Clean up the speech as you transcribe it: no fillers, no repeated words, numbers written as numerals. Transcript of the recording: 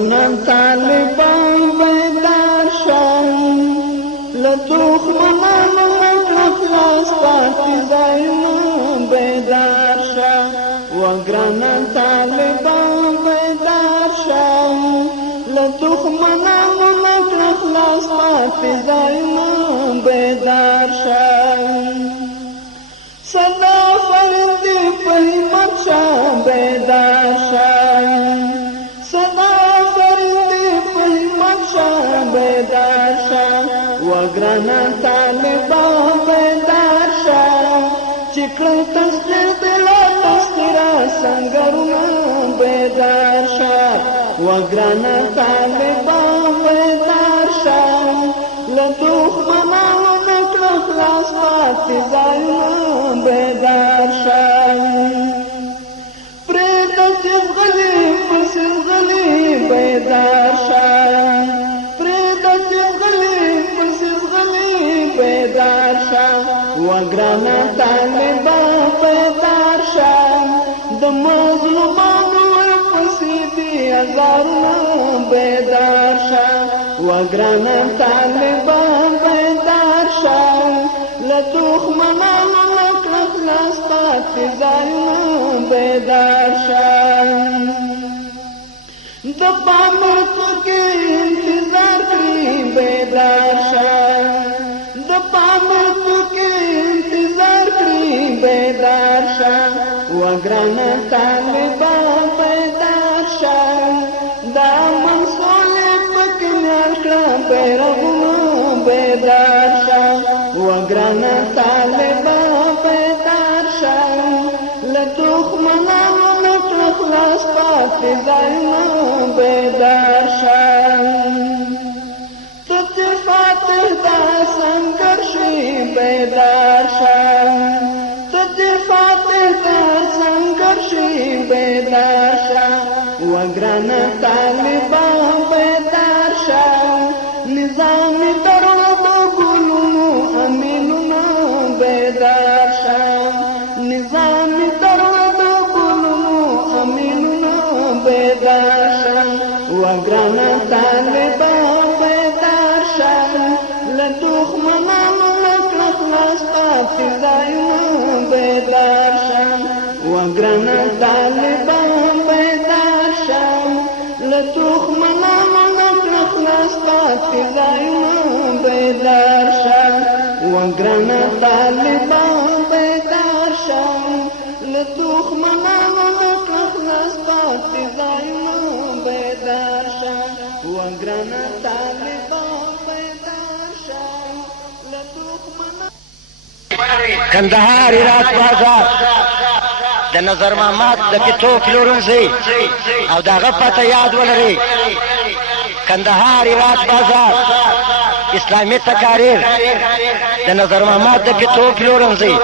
نن طالبان بیدار شئ له دښمنانو نه خلاص پاتې ځایونه بیدار شه وګرانه طالبان بیدار شئ له دښمنانو نه خلاص پاتې ځایونه بیدار شه صدا فرندې په همت شه بیدار شه بیدار شه وګرانه طالبان بیدار شه چې کړه تسخیر بلا تسخیره سنګرونه بیدار شه وګرانه طالبان بیدار شه له دښمنانو نه کړه خلاص پاتې ځایونه بیدار شه پرېږده چې غلي پسې غلي بیدار شه وګرانه طالبان بیدار شه د مظلومانو ورپسې دي هزارونه بیدار شه وګرانه طالبان بیدار شه له دښمنانو نه کړه خلاص پاتې ځایونه بیدار شه د پامیر کې انتظار کړي بیدار شه د پامیر بیدار شه وګرانه طالبان بیدار شه دا منصولې پکې نیال کړه بیرغونه بیدار شه وګرانه طالبان بیدار شه له دښمنانو نه کړه خلاص پاتې ځایونه بیدار شه ته چې فاتح دا سنګر شي بیدار شه بیدار شه وګرانه طالبان بیدار شه نظامي درو د ګلونو امینونه بیدار شه نظامي درو د ګلونو امینونه بیدار شه وګرانه طالبان بیدار شه له دښمنانو نه کړه خلاص پاتې ځایونه بیدار شه وګرانه طالبان بیدار شه له دښمنانو نه کړه خلاص پاتې ځایونه بیدار شه وګرانه طالبان بیدار شه له دښمنانو نه کړه خلاص پاتې ځایونه بیدار شه وګرانه طالبان بیدار شه له دښمنانو کندهار هرات بازار د نظر محمد د پټو پلورنځي او دغه پته یاد ولرئ کندهار هرات بازار اسلامي تقاریر د نظر محمد د پټو پلورنځي